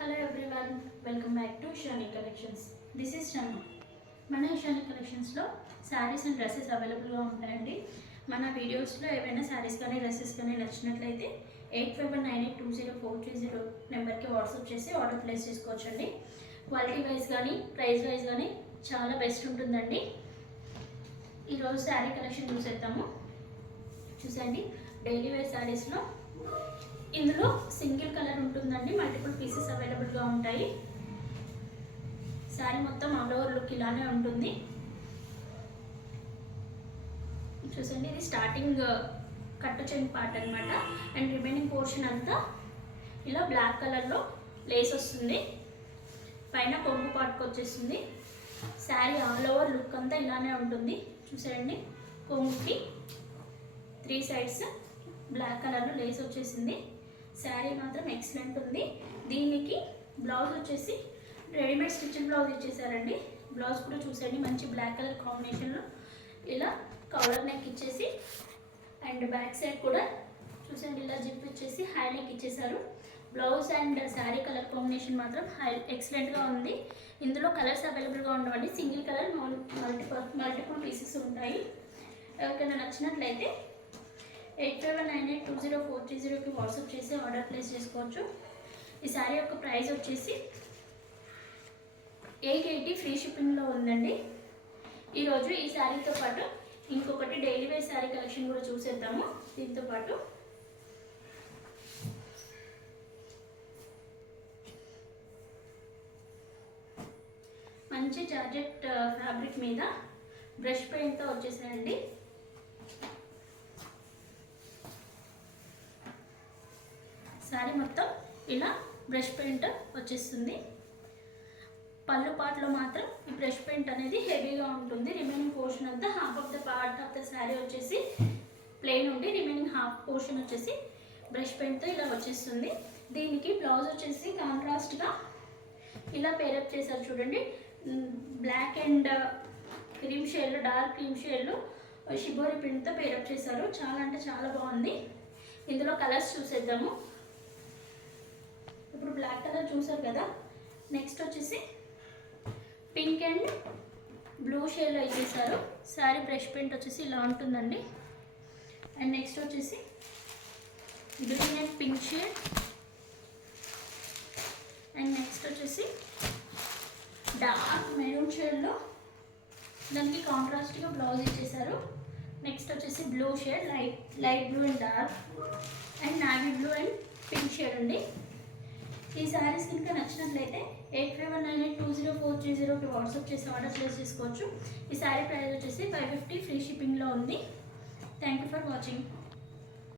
Hello everyone, welcome back to Shani Collections. This is Shani. మన షాని కలెక్షన్స్లో saris and dresses అవైలబుల్గా ఉంటాయండి. మన వీడియోస్లో ఏవైనా శారీస్ కానీ డ్రెస్సెస్ కానీ నచ్చినట్లయితే 8519820430 నెంబర్కి వాట్సాప్ చేసి ఆర్డర్ ప్లేస్ చేసుకోవచ్చండి. క్వాలిటీ వైజ్ కానీ ప్రైస్ వైజ్ కానీ చాలా బెస్ట్ ఉంటుందండి. ఈరోజు శారీ కలెక్షన్ చూసేద్దాము. చూసండి, డైలీ వేర్ శారీస్లో ఇందులో సింగిల్ కలర్ ఉంటుందండి. మల్టిపుల్ పీసెస్ అవైలబుల్గా ఉంటాయి. శారీ మొత్తం ఆల్ ఓవర్ లుక్ ఇలానే ఉంటుంది. చూసండి, ఇది స్టార్టింగ్ కట్టు చెన్ పార్ట్ అనమాట. అండ్ రిమైనింగ్ పోర్షన్ అంతా ఇలా బ్లాక్ కలర్లో లేస్ వస్తుంది. పైన కొంగు పార్ట్కి వచ్చేస్తుంది. శారీ ఆల్ ఓవర్ లుక్ అంతా ఇలానే ఉంటుంది. చూసేయండి, కొంగుకి 3 సైడ్స్ బ్లాక్ కలర్లో లేస్ వచ్చేసింది. శారీ మాత్రం ఎక్సలెంట్ ఉంది. దీనికి బ్లౌజ్ వచ్చేసి రెడీమేడ్ స్టిచ్చింగ్ బ్లౌజ్ ఇచ్చేసారండి. బ్లౌజ్ కూడా చూసేయండి, మంచి బ్లాక్ కలర్ కాంబినేషన్లో ఇలా కవర్ నెక్ ఇచ్చేసి అండ్ బ్యాక్ సైడ్ కూడా చూసేయండి ఇలా జిప్ ఇచ్చేసి హై నెక్ ఇచ్చేసారు. Blouse and sari colour combination మాత్రం ఎక్సలెంట్గా ఉంది. ఇందులో కలర్స్ అవైలబుల్గా ఉండవండి. సింగిల్ కలర్ మల్టిపుల్ పీసెస్ ఉంటాయి. ఎవరికైనా నచ్చినట్లయితే 8519820430కి వాట్సాప్ చేసి ఆర్డర్ ప్లేస్ చేసుకోవచ్చు. ఈ శారీ యొక్క ప్రైస్ వచ్చేసి 880 ఫ్రీ షిప్పింగ్లో ఉందండి. ఈరోజు ఈ శారీతో పాటు ఇంకొకటి డైలీ వేర్ శారీ కలెక్షన్ కూడా చూసేద్దాము. దీంతో పాటు మంచి జార్జెట్ ఫ్యాబ్రిక్ మీద బ్రష్ పెయింట్తో వచ్చేసాయండి. శారీ మొత్తం ఇలా బ్రష్ పెయింట్ వచ్చేస్తుంది. పళ్ళు పార్ట్లో మాత్రం ఈ బ్రష్ పెయింట్ అనేది హెవీగా ఉంటుంది. రిమైనింగ్ పోర్షన్ అంతా half of the part of the sari వచ్చేసి ప్లెయిన్ ఉండి రిమైనింగ్ హాఫ్ పోర్షన్ వచ్చేసి బ్రష్ పెయింట్తో ఇలా వచ్చేస్తుంది. దీనికి బ్లౌజ్ వచ్చేసి కాంట్రాస్ట్గా ఇలా పేరప్ చేశారు. చూడండి, బ్లాక్ అండ్ క్రీమ్ షేడ్లో, డార్క్ క్రీమ్ షేడ్లో షిబోరి ప్రింట్తో పేరప్ చేశారు. చాలా అంటే చాలా బాగుంది. ఇందులో కలర్స్ చూసేద్దాము. ఇప్పుడు బ్లాక్ కలర్ చూసారు కదా, నెక్స్ట్ వచ్చేసి పింక్ అండ్ బ్లూ షేడ్లో ఇచ్చేసారు. శారీ బ్రష్ పెయింట్ వచ్చేసి ఇలా ఉంటుందండి. అండ్ నెక్స్ట్ వచ్చేసి green and pink shade. And next వచ్చేసి డార్క్ మెరూన్ షేడ్లో దానికి కాంట్రాస్ట్గా బ్లౌజ్ ఇచ్చేసారు. నెక్స్ట్ వచ్చేసి blue shade, light blue and dark and navy blue and pink shade ఉంది. ఈ శారీస్ కనుక నచ్చినట్లయితే 8519820430కి వాట్సాప్ చేసి ఆర్డర్ ప్లేస్ చేసుకోవచ్చు. ఈ శారీ ప్రైస్ వచ్చేసి 550 ఫ్రీ షిప్పింగ్లో ఉంది. Thank you for watching.